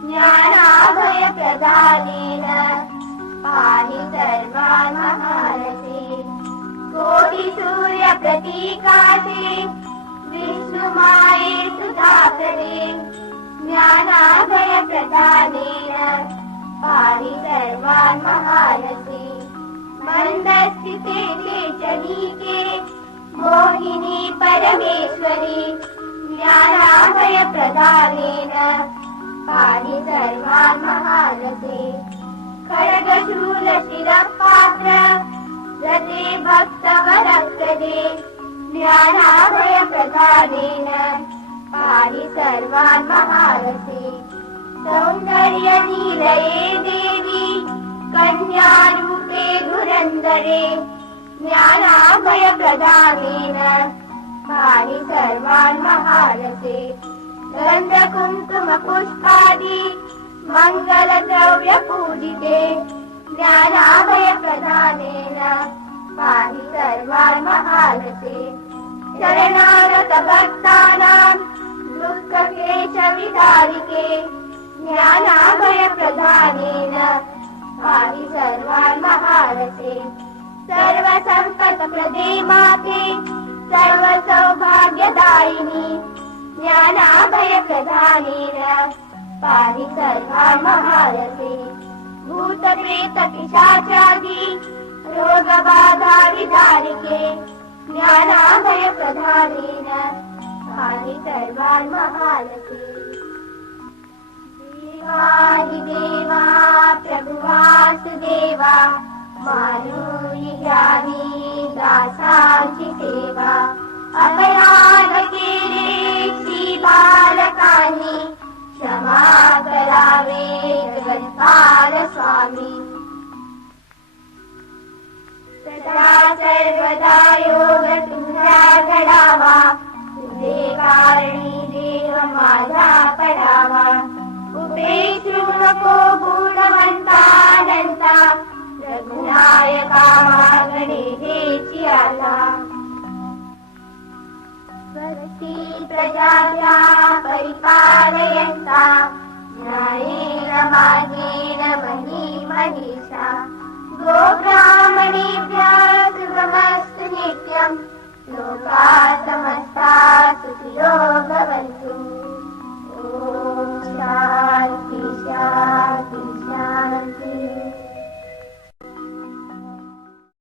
ज्ञानाभयप्रदानेन पाहि सर्वान् महारथे। कोटिसूर्यप्रतीकाते विष्णुमाये सुधाकरे ज्ञानाभयप्रदानेन पाहि सर्वान् महारथे। मन्दस्थिते चलीके मोहिनी परमेश्वरी ज्ञानाभयप्रदानेन पाहि सर्वान् महारथे। खड्गशूलशिरःपात्र रते भक्तवरप्रदे ज्ञानाभयप्रदानेन पाहि सर्वान् महारथे। सौन्दर्यनिलये देवी कन्यारूपे धुरन्धरे ज्ञानाभयप्रदानेन पाहि सर्वान् महारथे। गन्धकुङ्कुमपुष्पादि मङ्गलद्रव्यपूजिते ज्ञानाभयप्रदानेन पाहि सर्वान् महारथे। शरणागतभक्तानां दुःखक्लेशविदारिके ज्ञानाभयप्रदानेन पाहि सर्वान् महारथे। सर्वसम्पत्प्रदे माते सर्वसौभाग्यदायिनी ज्ञानाभयप्रदानेन पाहि सर्वान् महारथे। भूतप्रेतपिशाचादि रोगबाधाविदारिके ज्ञानाभयप्रदानेन पाहि सर्वान् महारथे। देवादिदेवा प्रभुवासुदेवा मानुषि ज्ञानी दासांचि सेवा अभयानकेरे श्रीबालकानि क्षमा करावे जगत्पाल स्वामी। सदा सर्वदा योग तुझ्या घडावा तुझे कारणी देव माझा पडावा। उपेक्षू नको गुणवंतानंता रघुनायका गणेशेची आला। स्वस्ति प्रजाभ्या परिपालयन्ता न्यायेन मार्गेण मही मनीषा। गोब्राह्मणेभ्यः